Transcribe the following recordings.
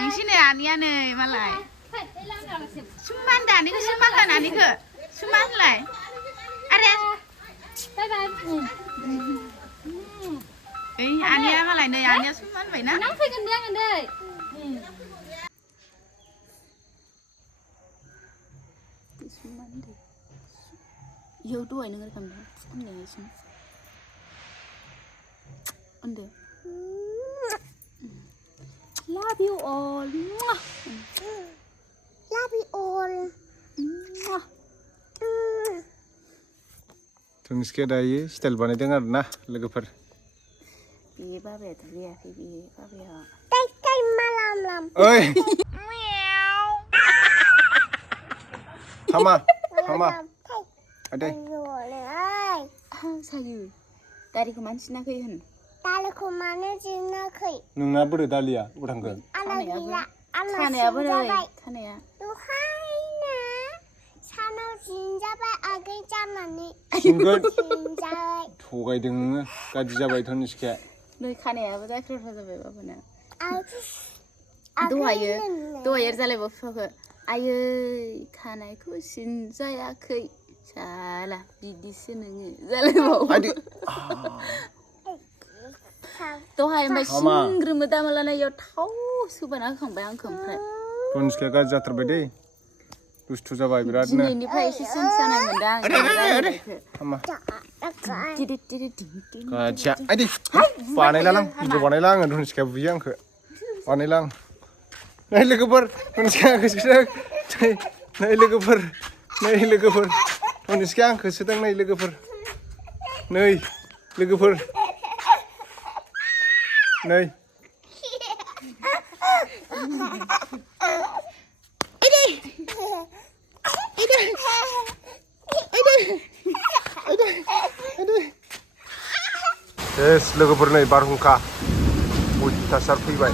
बांसिन आनिया नै मालाय सुमान दानिखौ सुमान लानानिखौ सुमान होनलाय आरे ओइ आनिया मालाय नै आनिया सुमान बायना नों फैगोन दे आङो नै सुमान दे इयाव दहाय नों रोखोमदों उन्दैसिम उन्दै Love you all. Love you all. Tungskya dayi style बानायदों आरो ना लोगोफोर बे बाबायाथ' जायाखै बे बाबाया दै मालाम ओइ हामा आदै सायो दारिखौ मानो सिनाखै होन दालिखौ मानो जिनाखै नोंना बोरै दालिया उदांगोन खानायाबो नै खानाया दहायनो सानाव जिनजाबाय आगै जानानै सिनगोन जिनजाबाय थगायदों नोङो गाज्रि जाबाय तनिष्काया नै खानायाबो जाख्राफ्रा जाबाय बाबाना दहायो जालायबाव फिफाखौ आयै खानायखौ सिनजायाखै साला बिदिसो नोङो जालायबाव दहाय ओमफ्राय सिंग्रोमो दामालाना इयाव थाव सोबाना होखांबाय आंखौ ओमफ्राय तनिष्काया गाज्रि जाथारबाय दै दुस्थु जाबाय बिरादनो दिनैनिफ्राय एसे सेन्स जानाय मोनदों आं हामा गाज्रिया आइदै बानायलालां भिडिअ बानायला आङो तनिष्काया बुयो आंखौ बानायला आं नै लोगोफोर तनिष्काया आंखौ सोदों नै लोगोफोर तनिष्काया आंखौ सोदों नै लोगोफोर नै Yes, लोगोफोर नै बारहुंखा अयथासार फैबाय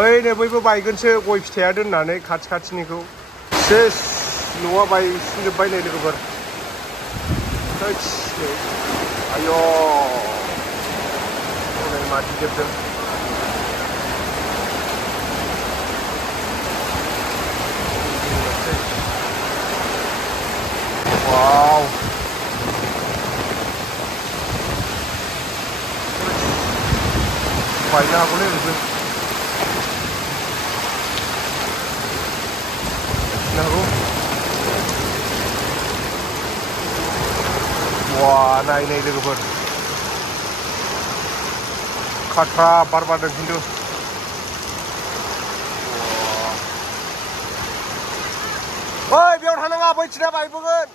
ओइनो बयबो बायगोनसो गय फिथाइया दोननानै खाथिनिखौ सेस न'आ बायसिनजोबबाय नै लोगोफोर आय' हनै माथिजोबदों वाव बायनो हागौलै बेबो हागौ वा नाय लोगोफोर खाथ्रा बार बारदों खिन्थु ओइ बेयाव थानाङा बैथिना बायबोगोन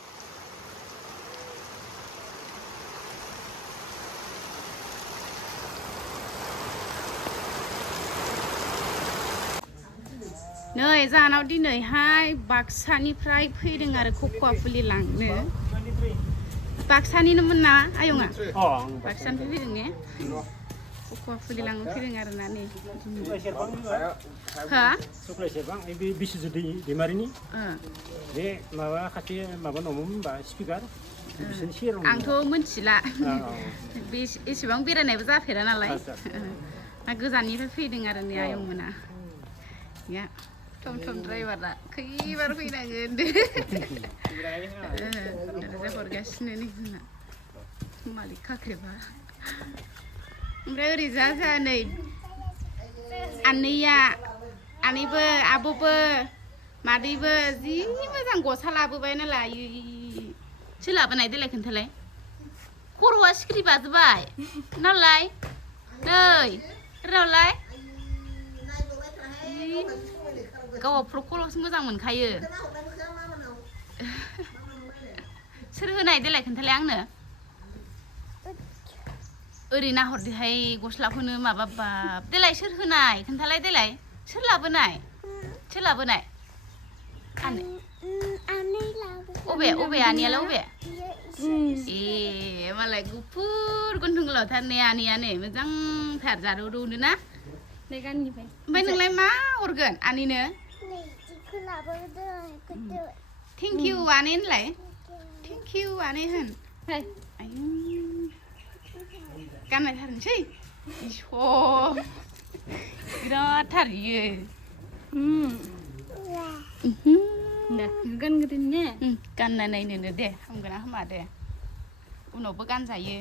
नै जाहानाव दिनैहाय बाक्सानिफ्राय फैदों आरो खख'आ फुलि लांनो बाक्सानिनोमोन ना आयंआ बाक्सानिफ्राय फैदों ने खख'आ फुलि लांनो फैदों आरो ना नै हा बिसुजुदि दैमारिनि बे माबा खाथि माबा नङामोन होनबा स्पिकार बिसोरनि सेराव आंथ' मोनथिला बे एसेबां बेरायनायबो जाफेरा नालाय गोजाननिफ्राय फैदों आरो ने आयंमोना या थम ड्राइभारा खैबार फैनांगोन हरगासिनो नै जोंना मालिक खाख्रेबा ओमफ्राय ओरैजा जोंहा नै आनैबो आब'बो मादैबो जि मोजां गस्ला लाबोबाय नालाय सोर लाबोनाय देलाय खोन्थालाय खर'आ सिख्रि बाजोबबाय नालाय नै रावलाय गावहा फ्रकखौल'सो मोजां मोनखायो सोर होनाय देलाय खोन्थालाय आंनो ओरै नाहरदोहाय गस्लाखौनो माबा बाब देलाय सोर होनाय खोन्थालाय देलाय सोर लाबोनाय अबे आनैयालाय अबे ए मालाय गुफुर गन्थं गोलावथार ने आनैया नै मोजांथार जारौरौनो ना ओमफ्राय नोंलाय मा हरगोन आनैनो थेंक इउ आनै होनलाय थेंक इउ आनै होन आयु गाननायथारनोसै 이쇼 비라타리 네, 이건 그랬네. 간나나이는 돼 함그나 하마데 우노बो 간자यो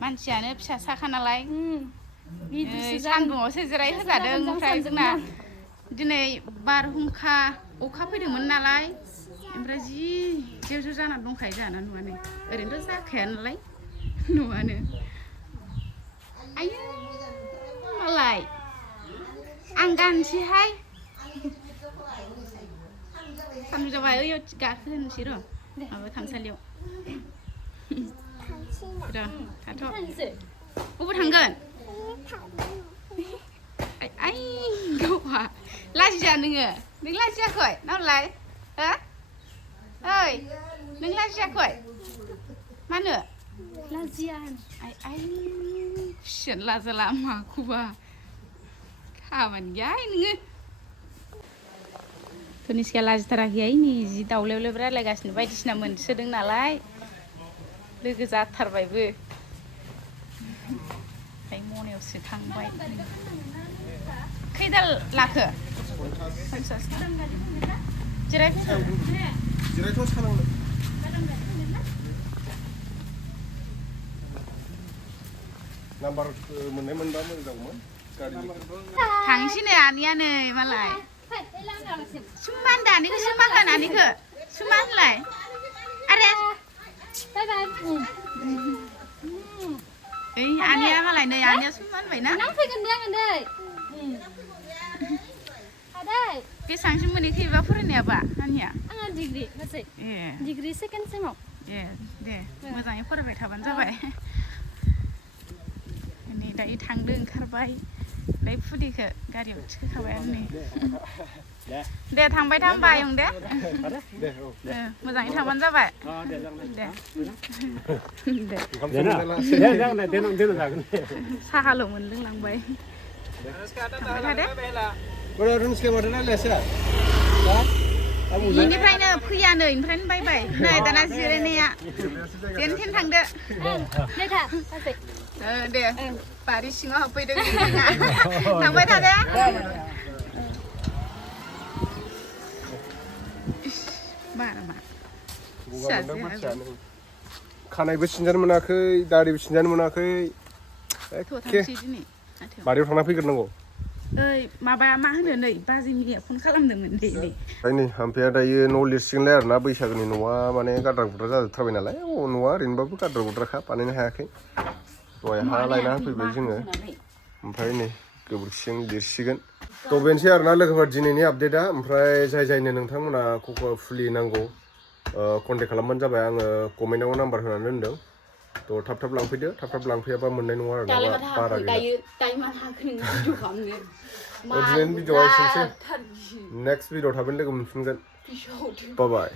मानसियानो फिसा साखा नालाय सान्दुङावसो जिराय होजादों ओमफ्राय जोंना दिनै बारहुंखा अखा फैदोंमोन नालाय ओमफ्राय जि जेव जेव जाना दंखायो जाना नुवानो ओरैनोथ' जाखाया नालाय नुवानो आयु मालाय आं गानसैहाय सान्दुं जाबाय ओइयाव गाखोनोसै र' माबा थानसालियाव र' थाथ' बबाव थांगोन आइ गावहा लाजिया नोङो नों लाजियाखै नावलाय हो ओइ नों लाजियाखै मानो लाजिया आइ फिसियानो लाजाला माखौबा खामानि गैयाहाय नोङो तनिष्का लाजिथाराखैहाय नै जि दावलेवलेव रायलायगासिनो बायदिसिना मोनसोदों नालाय लोगो जाथारबायबो ओमफ्राय मनायाव सोखांबाय खैदाल लाखो जिरायथ' सालांनो नाम्बार मोननाय मोनबा मोजां जागौमोन गारिनि थांसैनो आनैया नै मालाय सुमान दानिखौ सुमा होनानिखौ सुमा होनलाय आरे बाय बाय ओइ आनैया मालाय नै आनैया सुमा होनबायना नों फैगोन दे आङो दै आदै बेसेबांसिम मोनहैखैबा फरायनायाबा आनैया आङो डिग्रि गासै ए डिग्रि सेकेन्ड सेमाव ए दे मोजाङै फरायबाय थाबानो जाबाय नै दायो थांदों ओंखारबाय ओमफ्राय फुलिखौ गारियाव थिखोखाबाय आरो नै दे थांबाय था होमबा आयं दे मोजाङै थाबानो जाबाय दे साहाल' मोनलोंलांबाय थांबाय था दे बेनिफ्रायनो फैया नै ओमफ्रायनो बायबाय नै दाना जिरायनाया जेन थेन थांदो नै था गासै दे बारि सिङाव हाबफैदों थांबाय था दे बारामा खानायबो सिनजानो मोनाखै दारिबो सिनजानो मोनाखै बारियाव थांना फैग्रोनांगौ ओइ माबा मा होनो नै बाजैनिया फन खालामदोंमोन नै नै हाम्फाया दायो न' लिरसिगोनलाय आरोना बैसागोनि न'आ माने गाद्रा गुद्रा जाजोबथारबाय नालाय न'आ ओरैनोबाबो गाद्रा गुद्राखा बानायनो हायाखै दहाय हा लायना होफैबाय जोङो ओमफ्राय नै गोबोरखिजों लिरसिगोन थ' बेनोसै आरोना लोगोफोर दिनैनि आपडेटआ ओमफ्राय जायनो नोंथांमोना कक'आ फुलि नांगौ कन्टेक्ट खालामबानो जाबाय आङो कमेन्टआव नाम्बार होनानै दोनदों थ' थाब लांफैदो थाब लांफैयाबा मोननाय नङा आरो बारा गैला दिनैनि भिडिअ'आ एसेनोसै नेक्स्ट भिडिअ' थाबैनो लोगो मोनफिनगोन बाय बाय